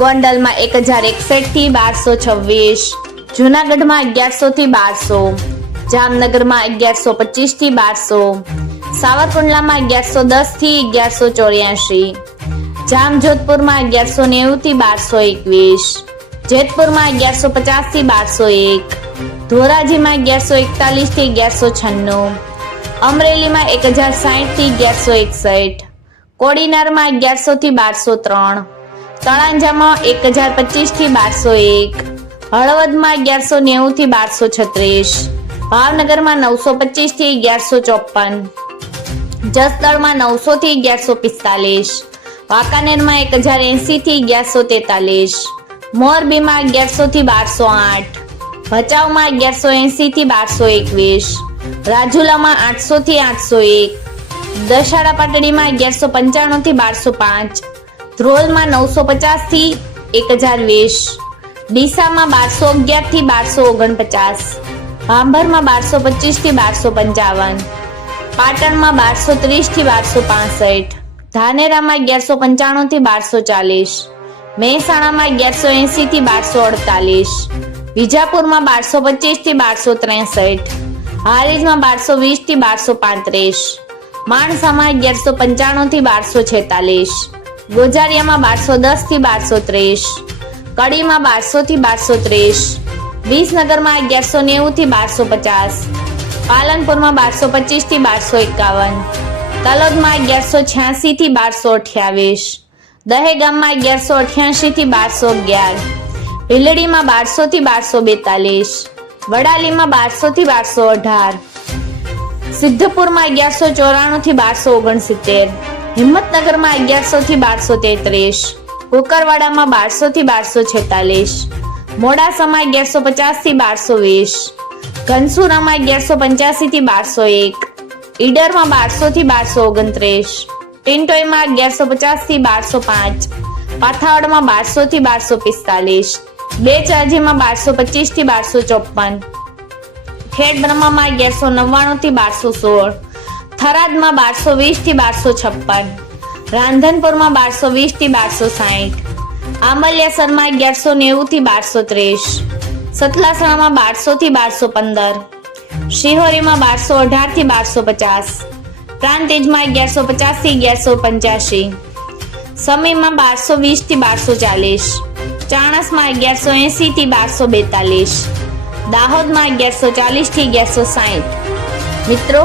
ગોંડલમાં એક હજાર એકસઠથી બારસો છવ્વીસ. જુનાગઢમાં અગિયારસો થી બારસો. જામનગરમાં અગિયારસો પચીસથી બારસો. સાવરકુંડલામાં અગિયારસો દસથી અગિયારસો ચોર્યાસી જામજોધપુરમાં અગિયારસો નેવું થી બારસો એકવીસ. જેતપુરમાં અગિયારસો પચાસથી બારસો એક. ધોરાજીમાં અગિયારસો એકતાલીસથી અગિયારસો છન્નું. અમરેલીમાં એક હજાર સાહીઠથી અગિયારસો એકસઠ. કોડીનારમાં અગિયારસો થી બારસો ત્રણ. તળાંજામાં એક હજાર પચીસથી બારસો એક. હળવદમાં અગિયારસો નેવું થી બારસો છત્રીસ. ભાવનગરમાં નવસો પચીસથી અગિયારસો ચોપન. જસદળમાં નવસો થી અગિયારસો પિસ્તાલીસ. વાંકાનેરમાં એક હજાર એંસીથી અગિયારસો તેતાલીસ. મોરબીમાં અગિયારસો થી બારસો આઠ. ભચાઉમાં અગિયારસો એંસીથી બારસો એકવીસ. રાજુલામાં આઠસો થી આઠસો એક. દશાડા પાટડીમાં અગિયારસો પંચાણું થી બારસો પાંચ. ધ્રોલમાં નવસો પચાસથી એક હજાર વીસ ડીસામાં બારસો અગિયારથી બારસો ઓગણપચાસ. ભાંભરમાં બારસો પચીસથી બારસો પંચાવન. પાટણમાં બારસો ત્રીસથી બારસો પાસઠ. ધાનેરામાં અગિયારસો પંચાણું થી બારસો ચાલીસ. મહેસાણામાં અગિયારસો એંસી થી બારસો અડતાલીસ. વિજાપુરમાં બારસો પચીસથી બારસો ત્રેસઠ. હારીજમાં બારસો વીસથી બારસો પાંત્રીસ. માણસામાં અગિયારસો પંચાણું થી બારસો છેતાલીસ. ગોજારિયામાં બારસો દસથી બારસો ત્રીસ, કડીમાં બારસો થી બારસો ત્રીસ, વિસનગરમાં અગિયારસો નેવું થી બારસો પચાસ, પાલનપુરમાં બારસો પચીસથી બારસો એકાવન, તલોદમાં અગિયારસો છ્યાસી થી બારસો અઠ્યાવીસ, દહેગામમાં અગિયારસો અઠ્યાસી થી બારસો અગિયાર, ભીલડીમાં બારસો થી બારસો બેતાલીસ, વડાલીમાં બારસો થી બારસો અઢાર, સિદ્ધપુરમાં અગિયારસો ચોરાણું થી બારસો ઓગણસિત્તેર હિંમતનગરમાં અગિયારસો થી બારસો તેત્રીસ કુકરવાડામાં બારસો થી બારસો છેતાલીસ, મોડાસામાં અગિયારસો પચાસથી બારસો વીસ, ઘનસુરામાં અગિયારસો પંચ્યાસી થી બારસો એક, ઈડરમાં બારસો થી બારસો ઓગણત્રીસ ટિન્ટોયમાં અગિયારસો પચાસથી બારસો પાંચ, પાથાવડમાં બારસો થી બારસો પિસ્તાલીસ બે ચાર્જીમાં બારસો પચીસથી બારસો ચોપન ખેડ બ્રહ્મામાં અગિયારસો નવ્વાણું થી બારસો સોળ થરાદમાં બારસો વીસથી બારસો છપ્પન, રાંધનપુરમાં બારસો વીસથી બારસો સાહીઠ આંબલિયાસરમાં અગિયારસો નેવું થી બારસો ત્રીસ, સતલાસણામાં બારસો થી બારસો પંદર, શિહોરીમાં બારસો અઢારથી બારસો પચાસ, પ્રાંતિજમાં અગિયારસો પચાસથી અગિયારસો પંચ્યાસી સમયમાં બારસો વીસથી બારસો ચાલીસ, ચાણસમાં અગિયારસો એંસીથી બારસો બેતાલીસ, દાહોદમાં અગિયારસો ચાલીસથી અગિયારસો સાહીઠ. મિત્રો